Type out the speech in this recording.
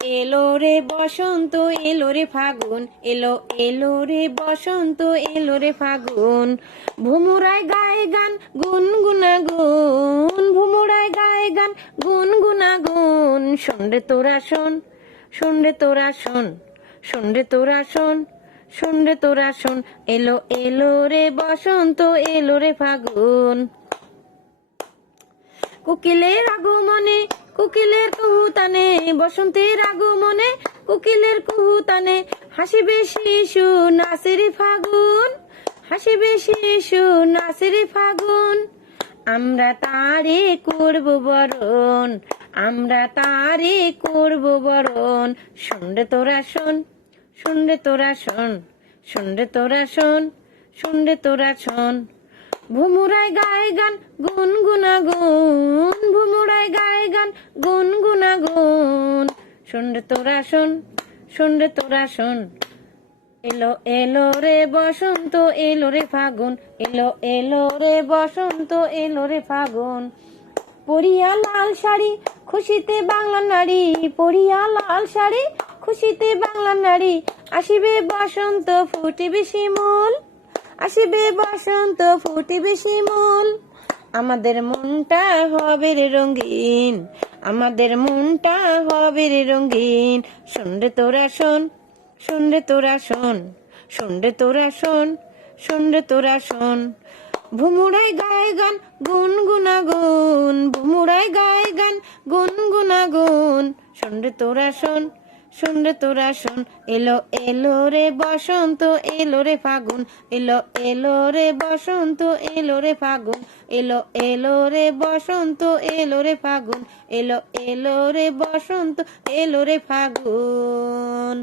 এলো রে বসন্ত, এলো রে ফাগুন, এলো এলো রে বসন্ত, এলো রে ফাগুন। ভুমুরায় গায়ে গান গুনগুনা গুন, ভুমুরায় গায়ে গান গুনগুনা গুন। শোন রে তোরা শোন, শোন রে তোরা শোন, শোন রে তোরা শোন, শোন রে তোরা শোন। এলো এলো রে বসন্ত, এলো রে ফাগুন। কোকিলের আগমনে, কোকিলের কুহুতানে, বসন্তের আগমনে, কোকিলের কুহুতানে, হাসিবে শিশু নাচেরে ফাগুন, হাসিবে শিশু নাচেরে ফাগুন। আমরা তারে করব বরণ, আমরা তারে করব বরণ। শোন রে তোরা শোন, শোন রে তোরা শোন, শোন রে তোরা শোন, শোন রে তোরা শোন। ভুমুরায় গায়ে গান গুনগুনা গুন, ভুমুরায় গায়ে গান গুনগুনা গুন। শোন রে তোরা শোন, শোন রে তোরা শোন। এলো এলো রে বসন্ত, এলো রে ফাগুন, এলো এলো রে বসন্ত, এলো রে ফাগুন। পরিয়া লাল শাড়ি খুশিতে বাংলা নারী, পরিয়া লাল শাড়ি খুশিতে বাংলা নারী। আসিবে বসন্ত ফুটিবে শিমুল, আসিবে বসন্ত ফুটিবে শিমুল। আমাদের মনটা হবে রে রঙিন, আমাদের মনটা হবে রে রঙিন। শোন রে তোরা শোন, শোন রে তোরা শোন, শোন রে তোরা শোন, শোন রে তোরা শোন। ভুমুরায় গায়ে গান গুনগুনা গুন, ভুমুরায় গায়ে গান গুনগুনা গুন। শোন রে তোরা শোন, শোন রে তোরা শোন। এলো এলো রে বসন্ত, এলো রে ফাগুন, এলো এলো রে বসন্ত, এলো রে ফাগুন, এলো এলো রে বসন্ত, এলো রে ফাগুন, এলো এলো রে বসন্ত, এলো রে ফাগুন।